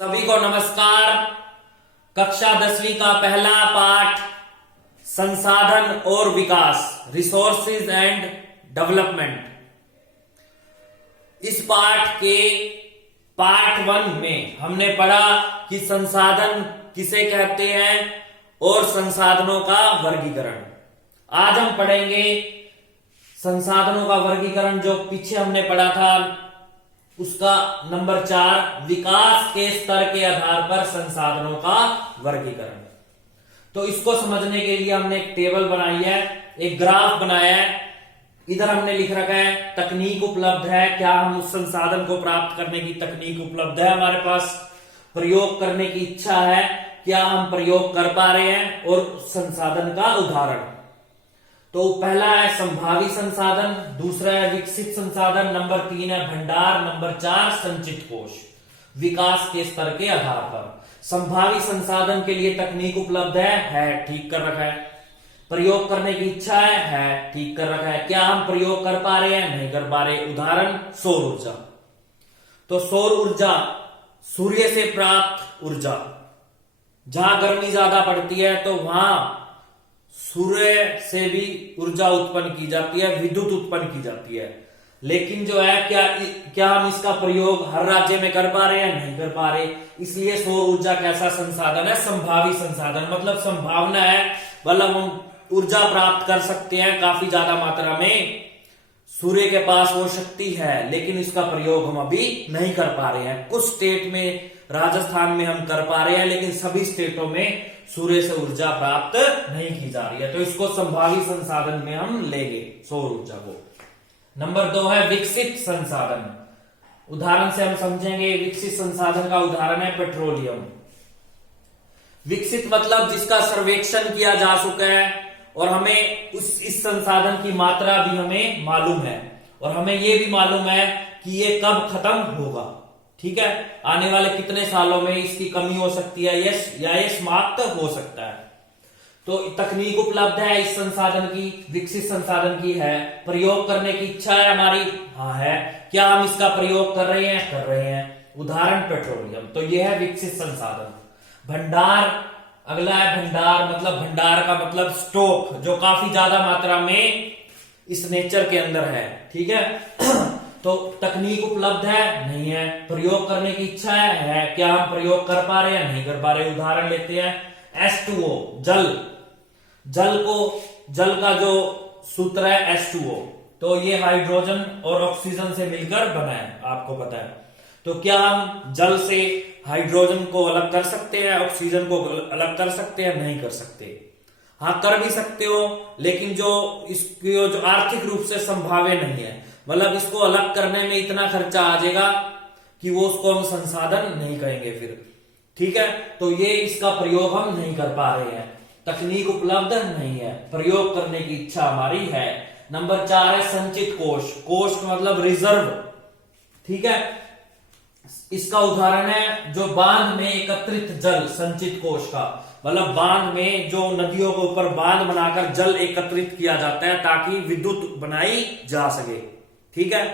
सभी को नमस्कार। कक्षा 10वीं का पहला पाठ संसाधन और विकास, रिसोर्सेज एंड डेवलपमेंट। इस पाठ के पार्ट 1 में हमने पढ़ा कि संसाधन किसे कहते हैं और संसाधनों का वर्गीकरण। आज हम पढ़ेंगे संसाधनों का वर्गीकरण, जो पीछे हमने पढ़ा था उसका नंबर 4, विकास के स्तर के आधार पर संसाधनों का वर्गीकरण। तो इसको समझने के लिए हमने एक टेबल बनाई है, एक ग्राफ बनाया है। इधर हमने लिख रखा है तकनीक उपलब्ध है, क्या हम उस संसाधन को प्राप्त करने की तकनीक उपलब्ध है हमारे पास। प्रयोग करने की इच्छा है, क्या हम प्रयोग कर पा रहे हैं, और संसाधन का उदाहरण। तो पहला है संभावी संसाधन, दूसरा है विकसित संसाधन, नंबर 3 है भंडार, नंबर 4 संचित कोष। विकास के स्तर के आधार पर संभावी संसाधन के लिए तकनीक उपलब्ध है, ठीक कर रखा है। प्रयोग करने की इच्छा है, ठीक कर रखा है। क्या हम प्रयोग कर पा रहे हैं, नहीं कर पा रहे। उदाहरण सौर ऊर्जा। तो सौर ऊर्जा सूर्य से प्राप्त ऊर्जा। जहां गर्मी ज्यादा पड़ती है तो वहां सूर्य से भी ऊर्जा उत्पन्न की जाती है, विद्युत उत्पन्न की जाती है। लेकिन जो है क्या हम इसका प्रयोग हर राज्य में कर पा रहे हैं, नहीं कर पा रहे। इसलिए सौर ऊर्जा कैसा संसाधन है, संभावी संसाधन। मतलब संभावना है, मतलब हम ऊर्जा प्राप्त कर सकते हैं काफी ज्यादा मात्रा में। सूर्य के पास वो शक्ति है, लेकिन इसका प्रयोग हम अभी नहीं कर पा रहे हैं। कुछ स्टेट में, राजस्थान में हम कर पा रहे हैं, लेकिन सभी स्टेटों में सूर्य से ऊर्जा प्राप्त नहीं की जा रही है। तो इसको संभावी संसाधन में हम लेंगे, सौर ऊर्जा को। नंबर 2 है विकसित संसाधन। उदाहरण से हम समझेंगे। विकसित संसाधन का उदाहरण है पेट्रोलियम। विकसित मतलब जिसका सर्वेक्षण किया जा चुका है और हमें इस संसाधन की मात्रा भी हमें मालूम है, और हमें यह भी मालूम है कि ये कब खत्म होगा। ठीक है, आने वाले कितने सालों में इसकी कमी हो सकती है या ये समाप्त हो सकता है। तो तकनीक उपलब्ध है इस संसाधन की, विकसित संसाधन की है। प्रयोग करने की इच्छा है हमारी, हाँ है। क्या हम इसका प्रयोग कर रहे हैं, कर रहे हैं। उदाहरण पेट्रोलियम। तो यह है विकसित संसाधन। भंडार, अगला है भंडार। मतलब भंडार का मतलब स्टॉक, जो काफी ज्यादा मात्रा में इस नेचर के अंदर है। ठीक है तो तकनीक उपलब्ध है, नहीं है। प्रयोग करने की इच्छा है। क्या हम प्रयोग कर पा रहे हैं, नहीं कर पा रहे। उदाहरण लेते हैं H2O, जल। जल का जो सूत्र है H2O, तो ये हाइड्रोजन और ऑक्सीजन से मिलकर बना है, आपको पता है। तो क्या हम जल से हाइड्रोजन को अलग कर सकते हैं, ऑक्सीजन को अलग कर सकते हैं, नहीं कर सकते। हाँ, कर भी सकते हो, लेकिन जो आर्थिक रूप से संभाव्य नहीं है। मतलब इसको अलग करने में इतना खर्चा आ जाएगा कि वो उसको हम संसाधन नहीं कहेंगे फिर। ठीक है, तो ये इसका प्रयोग हम नहीं कर पा रहे हैं। तकनीक उपलब्ध नहीं है, प्रयोग करने की इच्छा हमारी है। नंबर 4 है संचित कोष। कोष का मतलब रिजर्व। ठीक है, इसका उदाहरण है जो बांध में एकत्रित जल, संचित कोष का मतलब बांध में जो नदियों के ऊपर बांध बनाकर जल एकत्रित किया जाता है ताकि विद्युत बनाई जा सके। ठीक है,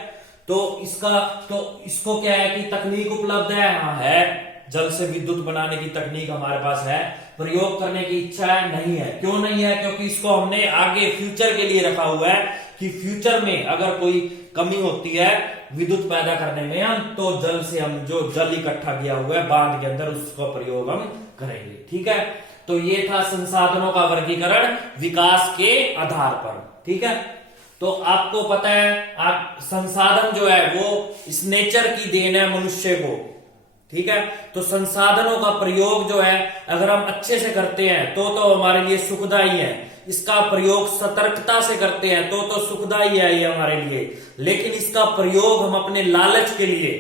तो इसको क्या है कि तकनीक उपलब्ध है, हाँ है। जल से विद्युत बनाने की तकनीक हमारे पास है। प्रयोग करने की इच्छा है, नहीं है। क्यों नहीं है, क्योंकि इसको हमने आगे फ्यूचर के लिए रखा हुआ है कि फ्यूचर में अगर कोई कमी होती है विद्युत पैदा करने में, तो जल से हम जो जल इकट्ठा किया हुआ है बांध के अंदर, उसका प्रयोग हम करेंगे। ठीक है, तो ये था संसाधनों का वर्गीकरण विकास के आधार पर। ठीक है, तो आपको पता है संसाधन जो है वो इस नेचर की देन है मनुष्य को। ठीक है, तो संसाधनों का प्रयोग जो है अगर हम अच्छे से करते हैं तो हमारे लिए सुखदायी है। इसका प्रयोग सतर्कता से करते हैं तो सुखदायी है ये हमारे लिए। लेकिन इसका प्रयोग हम अपने लालच के लिए,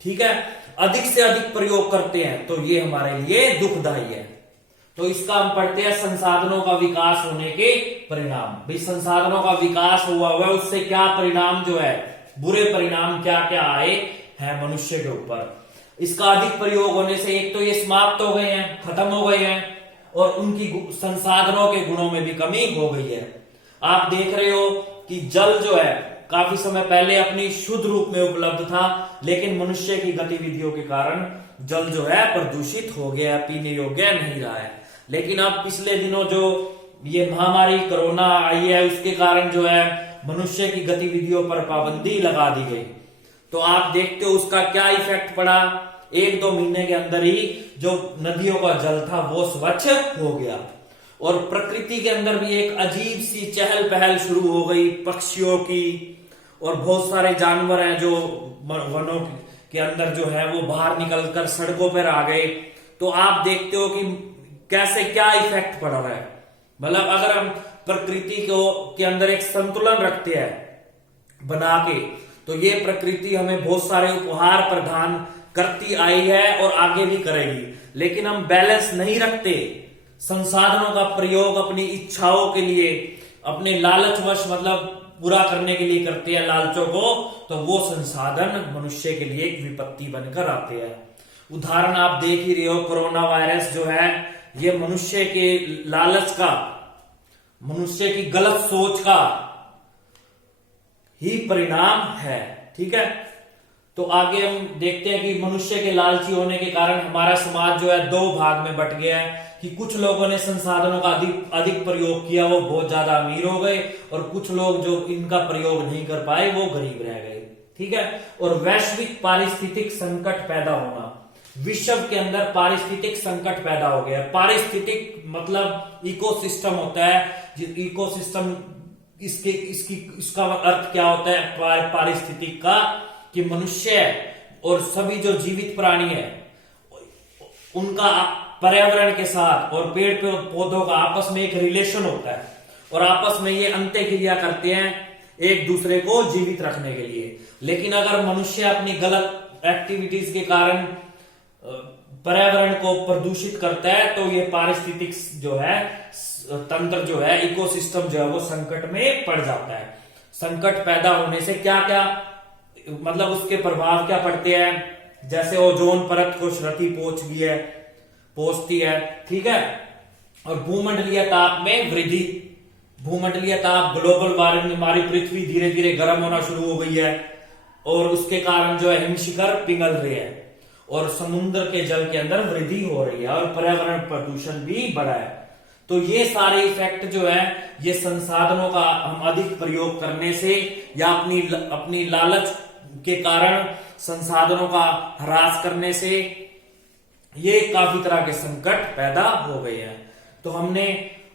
ठीक है, अधिक से अधिक प्रयोग करते हैं तो ये हमारे लिए दुखदायी है। तो इसका हम पढ़ते हैं संसाधनों का विकास होने के परिणाम। भाई संसाधनों का विकास हुआ है, उससे क्या परिणाम जो है, बुरे परिणाम क्या क्या आए हैं मनुष्य के ऊपर। इसका अधिक प्रयोग होने से एक तो ये समाप्त हो गए हैं, खत्म हो गए हैं, और उनकी संसाधनों के गुणों में भी कमी हो गई है। आप देख रहे हो कि जल जो है काफी समय पहले अपनी शुद्ध रूप में उपलब्ध था, लेकिन मनुष्य की गतिविधियों के कारण जल जो है प्रदूषित हो गया, पीने योग्य नहीं रहा है। लेकिन अब पिछले दिनों जो ये महामारी कोरोना आई है, उसके कारण जो है मनुष्य की गतिविधियों पर पाबंदी लगा दी गई। तो आप देखते हो उसका क्या इफेक्ट पड़ा। 1-2 महीने के अंदर ही जो नदियों का जल था वो स्वच्छ हो गया, और प्रकृति के अंदर भी एक अजीब सी चहल पहल शुरू हो गई पक्षियों की, और बहुत सारे जानवर हैं जो वनों के अंदर जो है वो बाहर निकलकर सड़कों पर आ गए। तो आप देखते हो कि कैसे क्या इफेक्ट पड़ रहा है। मतलब अगर हम प्रकृति को के अंदर एक संतुलन रखते हैं बना के, तो ये प्रकृति हमें बहुत सारे उपहार प्रदान करती आई है और आगे भी करेगी। लेकिन हम बैलेंस नहीं रखते, संसाधनों का प्रयोग अपनी इच्छाओं के लिए, अपने लालचवश मतलब पूरा करने के लिए करते हैं लालचों को, तो वो संसाधन मनुष्य के लिए एक विपत्ति बनकर आते हैं। उदाहरण आप देख ही रहे हो, कोरोना वायरस जो है ये मनुष्य के लालच का, मनुष्य की गलत सोच का ही परिणाम है। ठीक है, तो आगे हम देखते हैं कि मनुष्य के लालची होने के कारण हमारा समाज जो है 2 भाग में बट गया है, कि कुछ लोगों ने संसाधनों का अधिक प्रयोग किया, वो बहुत ज्यादा अमीर हो गए, और कुछ लोग जो इनका प्रयोग नहीं कर पाए वो गरीब रह गए। ठीक है, और वैश्विक पारिस्थितिक संकट पैदा होना, विश्व के अंदर पारिस्थितिक संकट पैदा हो गया। पारिस्थितिक मतलब इकोसिस्टम होता है, इकोसिस्टम इसका अर्थ क्या होता है पारिस्थितिक का, कि मनुष्य और सभी जो जीवित प्राणी है उनका पर्यावरण के साथ और पेड़ पौधों का आपस में एक रिलेशन होता है, और आपस में ये अंत्य क्रिया करते हैं एक दूसरे को जीवित रखने के लिए। लेकिन अगर मनुष्य अपनी गलत एक्टिविटीज के कारण पर्यावरण को प्रदूषित करता है, तो ये पारिस्थितिक जो है तंत्र जो है, इकोसिस्टम जो है वो संकट में पड़ जाता है। संकट पैदा होने से क्या क्या मतलब उसके प्रभाव क्या पड़ते हैं, जैसे ओजोन परत को क्षति पहुंचती है। ठीक है, और भूमंडलीय ताप में वृद्धि, भूमंडलीय ताप ग्लोबल वार्मिंग, हमारी पृथ्वी धीरे धीरे गर्म होना शुरू हो गई है, और उसके कारण जो है हिमशिखर पिघल रहे हैं, और समुद्र के जल के अंदर वृद्धि हो रही है, और पर्यावरण प्रदूषण भी बढ़ा है। तो ये सारे इफेक्ट जो है ये संसाधनों का हम अधिक प्रयोग करने से, या अपनी लालच के कारण संसाधनों का ह्रास करने से, ये काफी तरह के संकट पैदा हो गए हैं। तो हमने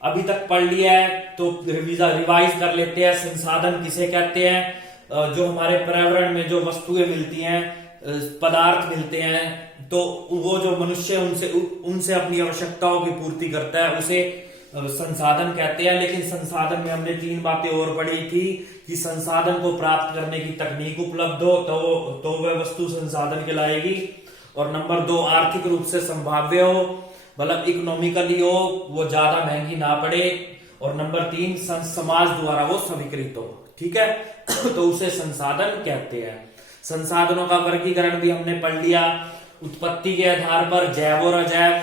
अभी तक पढ़ लिया है, तो रिवाइज कर लेते हैं। संसाधन किसे कहते हैं? जो हमारे पर्यावरण में जो वस्तुएं मिलती हैं, पदार्थ मिलते हैं, तो वो जो मनुष्य उनसे अपनी आवश्यकताओं की पूर्ति करता है, उसे संसाधन कहते हैं। लेकिन संसाधन में हमने 3 बातें और पढ़ी थी, कि संसाधन को प्राप्त करने की तकनीक उपलब्ध हो तो वह वस्तु संसाधन कहलाएगी, और नंबर 2 आर्थिक रूप से संभाव्य हो, मतलब इकोनॉमिकली हो, वो ज्यादा महंगी ना पड़े, और नंबर 3 समाज द्वारा वो स्वीकृत हो। ठीक है, तो उसे संसाधन कहते हैं। संसाधनों का वर्गीकरण भी हमने पढ़ लिया, उत्पत्ति के आधार पर, जैव और अजैव।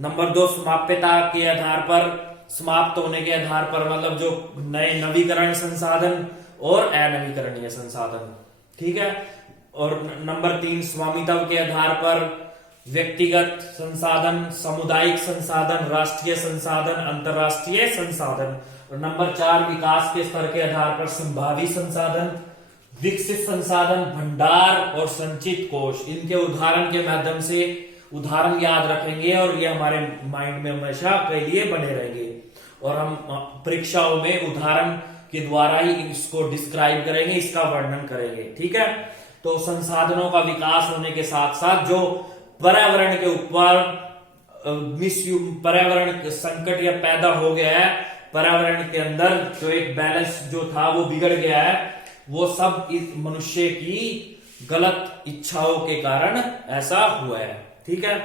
नंबर 2 समाप्यता के आधार पर, समाप्त होने के आधार पर, मतलब जो नए नवीकरण संसाधन और अनवीकरणीय संसाधन। ठीक है, और नंबर 3 स्वामित्व के आधार पर, व्यक्तिगत संसाधन, सामुदायिक संसाधन, राष्ट्रीय संसाधन, अंतरराष्ट्रीय संसाधन। और नंबर 4 विकास के स्तर के आधार पर, संभावी संसाधन, विकसित संसाधन, भंडार और संचित कोष। इनके उदाहरण के माध्यम से उदाहरण याद रखेंगे, और ये हमारे माइंड में हमेशा के लिए बने रहेंगे, और हम परीक्षाओं में उदाहरण के द्वारा ही इसको डिस्क्राइब करेंगे, इसका वर्णन करेंगे। ठीक है, तो संसाधनों का विकास होने के साथ साथ जो पर्यावरण के ऊपर पर्यावरण संकट या पैदा हो गया है, पर्यावरण के अंदर जो एक बैलेंस जो था वो बिगड़ गया है, वो सब इस मनुष्य की गलत इच्छाओं के कारण ऐसा हुआ है। ठीक है,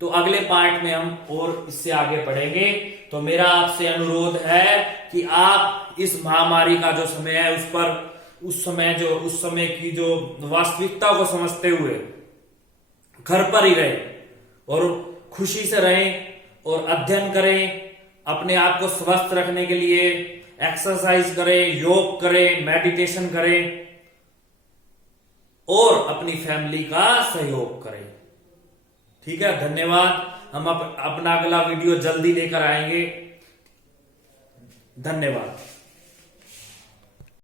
तो अगले पार्ट में हम और इससे आगे पढ़ेंगे। तो मेरा आपसे अनुरोध है कि आप इस महामारी का जो समय है उस समय की जो वास्तविकता को समझते हुए घर पर ही रहें, और खुशी से रहें, और अध्ययन करें, अपने आप को स्वस्थ रखने के लिए एक्सरसाइज करें, योग करें, मेडिटेशन करें और अपनी फैमिली का सहयोग करें। ठीक है, धन्यवाद। हम अपना अगला वीडियो जल्दी लेकर आएंगे। धन्यवाद।